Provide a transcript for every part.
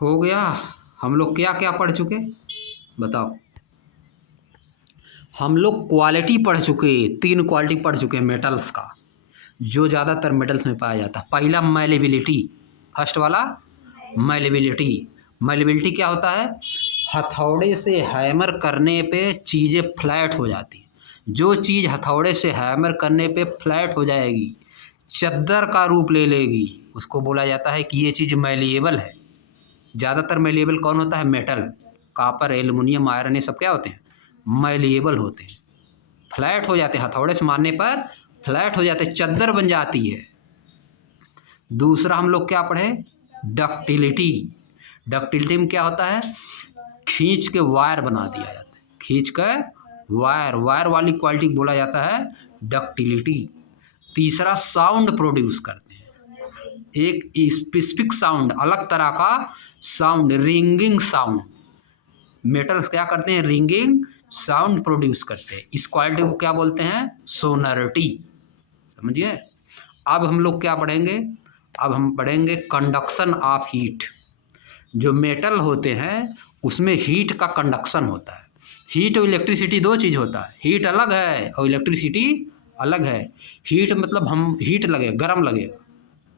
हो गया। हम लोग क्या क्या पढ़ चुके बताओ। हम लोग क्वालिटी पढ़ चुके, 3 क्वालिटी पढ़ चुके हैं मेटल्स का, जो ज़्यादातर मेटल्स में पाया जाता है। पहला मैलेबिलिटी, फर्स्ट वाला मैलेबिलिटी। मैलेबिलिटी क्या होता है? हथौड़े से हैमर करने पे चीज़ें फ्लैट हो जाती हैं। जो चीज़ हथौड़े से हैमर करने पे फ्लैट हो जाएगी, चद्दर का रूप ले लेगी, उसको बोला जाता है कि ये चीज़ मैलिएबल है। ज़्यादातर मैलिएबल कौन होता है? मेटल, कॉपर, एल्युमिनियम, आयरन, ये सब क्या होते हैं? मैलिएबल होते हैं, फ्लैट हो जाते हैं, हथौड़े से मारने पर फ्लैट हो जाते हैं, चद्दर बन जाती है। दूसरा हम लोग क्या पढ़े? डक्टिलिटी। डक्टिलिटी में क्या होता है? खींच के वायर बना दिया जाता है, खींच कर वायर, वायर वाली क्वालिटी बोला जाता है डक्टिलिटी। तीसरा साउंड प्रोड्यूस करते हैं, एक स्पेसिफिक साउंड, अलग तरह का साउंड, रिंगिंग साउंड। मेटल्स क्या करते हैं? रिंगिंग साउंड प्रोड्यूस करते हैं। इस क्वालिटी को क्या बोलते हैं? सोनरिटी। समझिए। अब हम लोग क्या पढ़ेंगे? अब हम पढ़ेंगे कंडक्शन ऑफ हीट। जो मेटल होते हैं उसमें हीट का कंडक्शन होता है। हीट और इलेक्ट्रिसिटी दो चीज़ होता है, हीट अलग है और इलेक्ट्रिसिटी अलग है। हीट मतलब हम हीट लगे, गर्म लगेगा,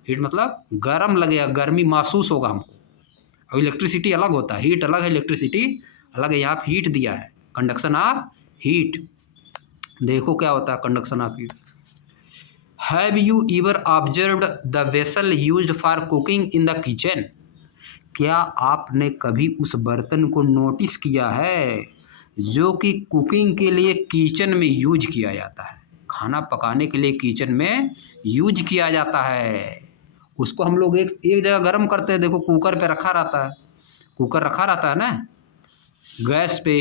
हीट मतलब गर्म लगेगा, गर्मी महसूस होगा हमको। और इलेक्ट्रिसिटी अलग होता है, हीट अलग है, इलेक्ट्रिसिटी अलग है। यहाँ पे हीट दिया है, कंडक्शन ऑफ हीट। देखो क्या होता है conduction of heat. Have you ever observed the vessel used for cooking in the kitchen? क्या आपने कभी उस बर्तन को नोटिस किया है जो कि कुकिंग के लिए किचन में यूज किया जाता है? खाना पकाने के लिए किचन में यूज किया जाता है। उसको हम लोग एक एक जगह गर्म करते हैं। देखो कुकर पे रखा रहता है, कुकर रखा रहता है ना, गैस पे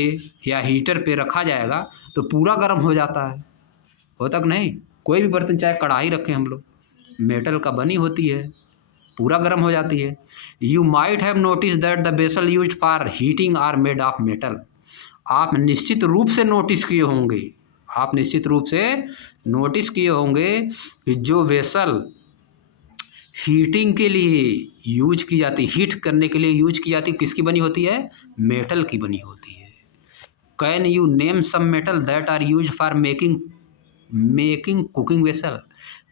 या हीटर पे रखा जाएगा तो पूरा गर्म हो जाता है, होता कि नहीं? कोई भी बर्तन, चाहे कढ़ाई रखें हम लोग, मेटल का बनी होती है, पूरा गर्म हो जाती है। You might have notice that the vessel used for heating are made of metal. आप निश्चित रूप से नोटिस किए होंगे, आप निश्चित रूप से नोटिस किए होंगे कि जो वेसल हीटिंग के लिए यूज की जाती, हीट करने के लिए यूज की जाती, किसकी बनी होती है? मेटल की बनी होती है। Can you name some metal that are use for making cooking vessel?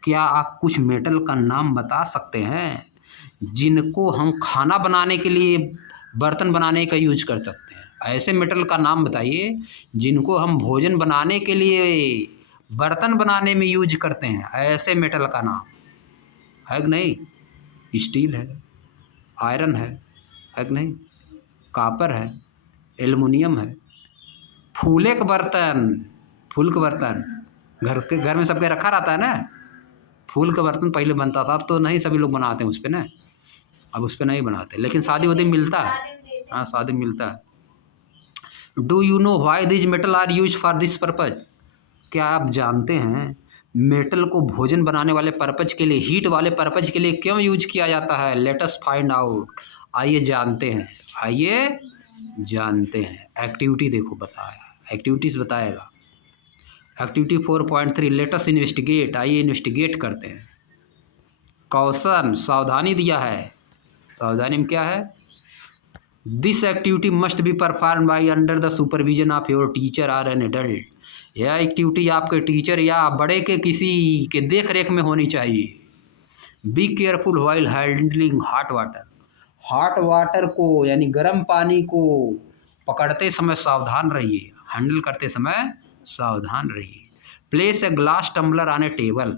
क्या आप कुछ मेटल का नाम बता सकते हैं जिनको हम खाना बनाने के लिए, बर्तन बनाने का यूज कर सकते हैं? ऐसे मेटल का नाम बताइए जिनको हम भोजन बनाने के लिए, बर्तन बनाने में यूज करते हैं, ऐसे मेटल का नाम है कि नहीं? स्टील है, आयरन है कि नहीं? कॉपर है, एल्युमिनियम है। फूले के बर्तन, फूल के बर्तन घर में सबके रखा रहता है ना। फूल का बर्तन पहले बनता था, अब तो नहीं सभी लोग बनाते हैं उस पे ना, अब उस पे नहीं बनाते, लेकिन शादी वादी में मिलता है। हाँ, शादी में मिलता है। Do you know why this metal are use for this purpose? क्या आप जानते हैं मेटल को भोजन बनाने वाले पर्पज के लिए, हीट वाले पर्पज के लिए क्यों यूज किया जाता है? Let us find out. आइए जानते हैं, आइए जानते हैं। एक्टिविटी देखो बताया, एक्टिविटीज बताएगा। Activity 4.3 let us investigate. आइए इन्वेस्टिगेट करते हैं। क्वेश्चन, सावधानी दिया है। सावधानी में क्या है? This activity must be perform by under the supervision of your teacher और एन एडल्ट। यह एक्टिविटी आपके टीचर या बड़े के किसी के देख रेख में होनी चाहिए। Be careful while handling hot water. Hot water को यानी गर्म पानी को पकड़ते समय सावधान रहिए, हैंडल करते समय सावधान रहिए। Place a glass tumbler on a table.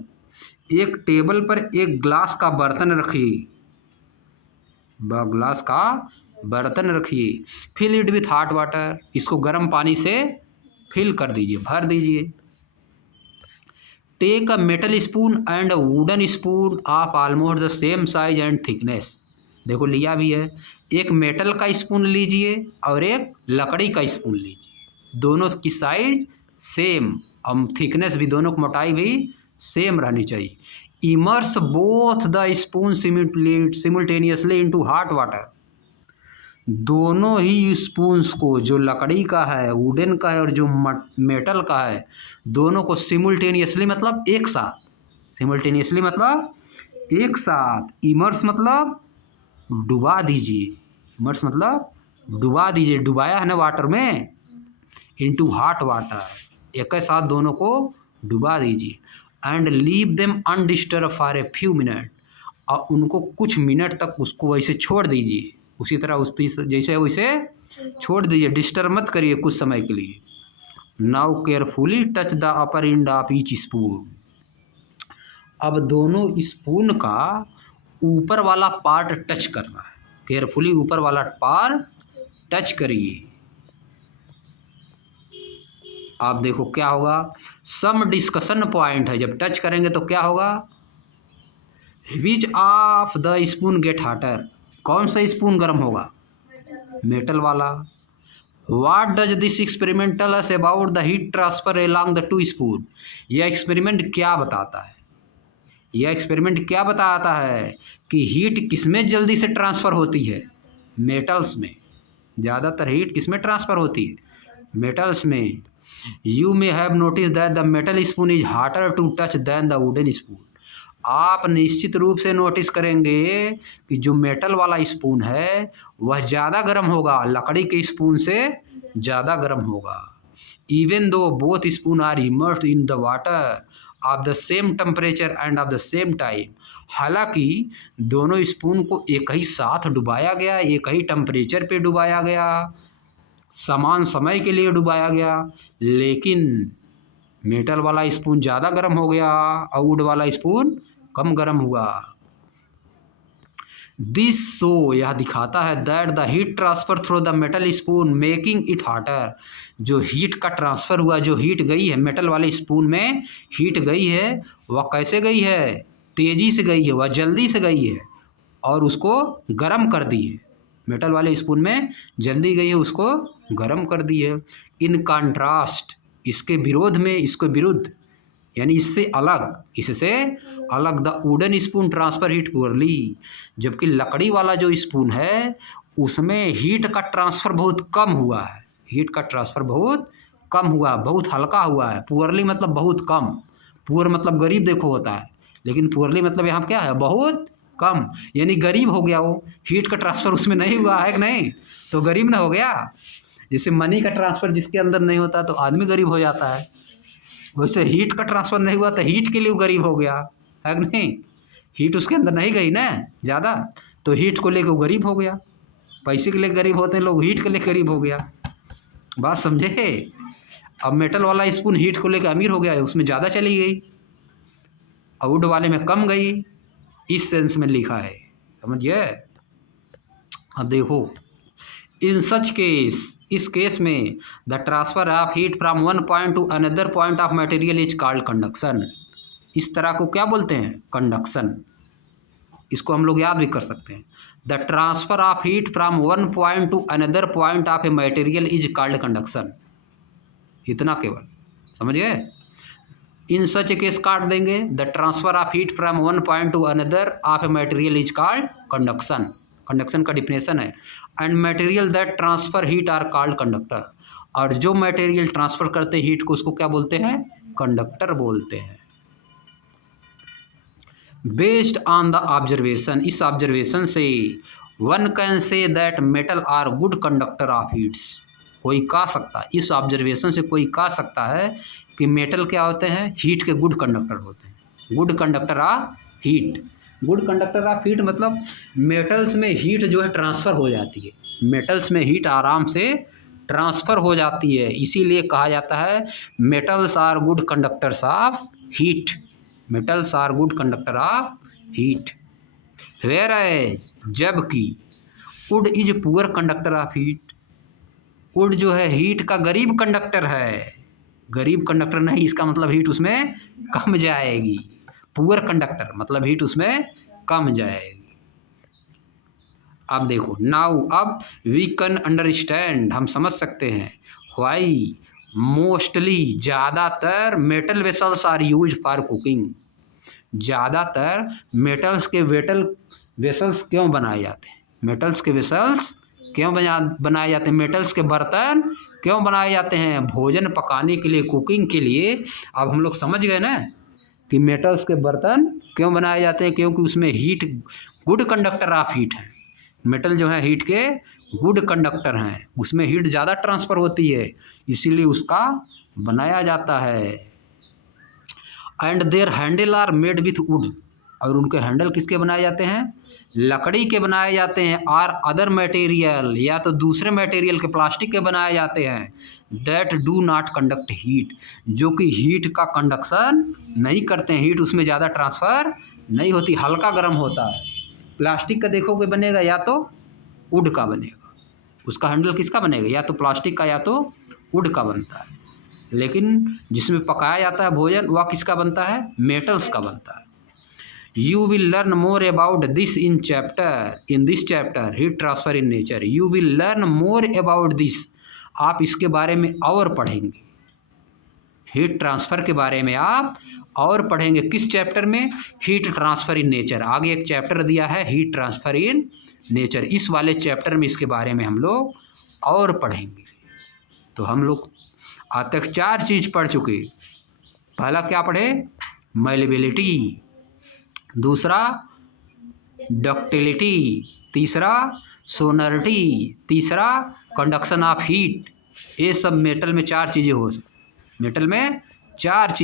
एक टेबल पर एक ग्लास का बर्तन रखिए, ग्लास का बर्तन रखिए। Fill it with hot water. इसको गर्म पानी से फिल कर दीजिए, भर दीजिए। Take a metal spoon and a wooden spoon of almost the same size and thickness. देखो लिया भी है, एक मेटल का स्पून लीजिए और एक लकड़ी का स्पून लीजिए, दोनों की साइज सेम और थिकनेस भी, दोनों की मोटाई भी सेम रहनी चाहिए। Immerse both the spoon simultaneously into hot water. दोनों ही स्पून्स को, जो लकड़ी का है, वुडन का है और जो मेटल का है, दोनों को सिमुलटेनियसली मतलब एक साथ, सिमुलटेनियसली मतलब एक साथ, इमर्स मतलब डुबा दीजिए, इमर्स मतलब डुबा दीजिए, डुबाया है ना वाटर में, इनटू हॉट वाटर, एक साथ दोनों को डुबा दीजिए। And leave them undisturb for a few minute, और उनको कुछ मिनट तक उसको वैसे छोड़ दीजिए, उसी तरह उस जैसे वैसे छोड़ दीजिए, डिस्टर्ब मत करिए कुछ समय के लिए। Now carefully touch the upper end of each spoon, अब दोनों स्पून का ऊपर वाला पार्ट टच करना है, केयरफुली ऊपर वाला पार्ट टच करिए। आप देखो क्या होगा, सम डिस्कशन पॉइंट है, जब टच करेंगे तो क्या होगा, which of the spoon get hotter, कौन सा स्पून गर्म होगा, मेटल वाला। What does this experiment tell us about the heat transfer along the two spoon, यह एक्सपेरिमेंट क्या बताता है, यह एक्सपेरिमेंट क्या बताता है कि हीट किसमें जल्दी से ट्रांसफ़र होती है, मेटल्स में। ज़्यादातर हीट किसमें ट्रांसफ़र होती है, मेटल्स में। You may have notice that the metal spoon is hotter to touch than the wooden spoon, आप निश्चित रूप से नोटिस करेंगे कि जो मेटल वाला स्पून है वह ज़्यादा गर्म होगा, लकड़ी के स्पून से ज़्यादा गर्म होगा। Even though both spoon are immersed in the water of the same temperature and of the same time, हालांकि दोनों स्पून को एक ही साथ डुबाया गया, एक ही टेम्परेचर पे डुबाया गया, समान समय के लिए डुबाया गया, लेकिन मेटल वाला स्पून ज़्यादा गर्म हो गया और वुड वाला स्पून कम गर्म हुआ। दिस शो, यह दिखाता है that the heat transfer through the metal spoon making it hotter, जो हीट का ट्रांसफ़र हुआ, जो हीट गई है मेटल वाले स्पून में, हीट गई है, वह कैसे गई है, तेज़ी से गई है, वह जल्दी से गई है और उसको गर्म कर दी है, मेटल वाले स्पून में जल्दी गई है, उसको गर्म कर दी है। इन कंट्रास्ट, इसके विरोध में, इसके विरुद्ध यानी इससे अलग the wooden spoon transfer heat poorly, जबकि लकड़ी वाला जो स्पून है उसमें हीट का ट्रांसफ़र बहुत कम हुआ है, हीट का ट्रांसफ़र बहुत कम हुआ, बहुत हल्का हुआ है। पुअरली मतलब बहुत कम, पुअर मतलब गरीब देखो होता है, लेकिन पुअरली मतलब यहाँ क्या है, बहुत कम, यानी गरीब हो गया वो, हीट का ट्रांसफ़र उसमें नहीं हुआ है कि नहीं, तो गरीब ना हो गया। जैसे मनी का ट्रांसफ़र जिसके अंदर नहीं होता तो आदमी गरीब हो जाता है, वैसे हीट का ट्रांसफ़र नहीं हुआ तो हीट के लिए वो गरीब हो गया है कि नहीं, हीट उसके अंदर नहीं गई ना ज़्यादा, तो हीट को लेकर वो गरीब हो गया। पैसे के लिए गरीब होते हैं लोग, हीट के लिए गरीब हो गया, बात समझे। अब मेटल वाला स्पून हीट को लेकर अमीर हो गया, उसमें ज़्यादा चली गई और वुड वाले में कम गई, इस सेंस में लिखा है, समझिए। अब देखो, इन सच केस, इस केस में the transfer of heat from one point to another point of material is called conduction, इस तरह को क्या बोलते हैं, कंडक्शन। इसको हम लोग याद भी कर सकते हैं, the transfer of heat from one point to another point of a material is called conduction, इतना केवल समझ गए। इन सच केस काट देंगे, the transfer of heat from one point to another of a material is called conduction, conduction का definition है। And material that transfer heat are called conductor, और जो मटेरियल ट्रांसफर करते हैं हीट को उसको क्या बोलते हैं, कंडक्टर बोलते हैं। बेस्ड ऑन द ऑब्जर्वेशन, इस ऑब्जर्वेशन से one can say that metal are good conductor of heats, कोई कह सकता है, इस ऑब्जर्वेशन से कोई कह सकता है कि मेटल क्या होते हैं, हीट के गुड कंडक्टर होते हैं, good conductor of heat. Good conductor of heat मतलब मेटल्स में हीट जो है ट्रांसफ़र हो जाती है, मेटल्स में हीट आराम से ट्रांसफ़र हो जाती है, इसीलिए कहा जाता है metals are good conductors of heat, metals are good conductor of heat. Whereas, जबकि wood is poor conductor of heat, wood जो है हीट का गरीब कंडक्टर है, गरीब कंडक्टर नहीं, इसका मतलब हीट उसमें कम जाएगी, पुअर कंडक्टर मतलब हीट उसमें कम जाएगी। अब देखो, नाउ अब वी कैन अंडरस्टैंड, हम समझ सकते हैं, व्हाई मोस्टली, ज़्यादातर metal vessels are use for cooking, ज़्यादातर मेटल्स के वेसल्स क्यों बनाए जाते हैं, मेटल्स के वेसल्स क्यों बनाए जाते हैं, मेटल्स के बर्तन क्यों बनाए जाते हैं, भोजन पकाने के लिए, कुकिंग के लिए। अब हम लोग समझ गए ना कि मेटल्स के बर्तन क्यों बनाए जाते हैं, क्योंकि उसमें heat good conductor of heat है, मेटल जो है हीट के गुड कंडक्टर हैं, उसमें हीट ज़्यादा ट्रांसफ़र होती है, इसीलिए उसका बनाया जाता है। And their handle are made with wood, और उनके हैंडल किसके बनाए जाते हैं? लकड़ी के बनाए जाते हैं। आर अदर मटेरियल, या तो दूसरे मटेरियल के, प्लास्टिक के बनाए जाते हैं। That do not conduct heat, जो कि हीट का कंडक्शन नहीं करते हैं, हीट उसमें ज़्यादा ट्रांसफ़र नहीं होती, हल्का गर्म होता है। प्लास्टिक का देखोगे बनेगा या तो वुड का बनेगा, उसका हैंडल किसका बनेगा? या तो प्लास्टिक का या तो वुड का बनता है। लेकिन जिसमें पकाया जाता है भोजन वह किसका बनता है? मेटल्स का बनता है। You will learn more about this in this chapter heat transfer in nature. You will learn more about this, आप इसके बारे में और पढ़ेंगे, हीट ट्रांसफ़र के बारे में आप और पढ़ेंगे। किस चैप्टर में? Heat transfer in nature. आगे एक चैप्टर दिया है हीट ट्रांसफ़र इन नेचर, इस वाले चैप्टर में इसके बारे में हम लोग और पढ़ेंगे। तो हम लोग आज तक 4 चीज़ पढ़ चुके। पहला क्या पढ़े? मैलेबिलिटी, दूसरा डक्टिलिटी, तीसरा सोनरिटी, तीसरा कंडक्शन ऑफ हीट। ये सब मेटल में 4 चीज़ें हो, मेटल में 4 चीज़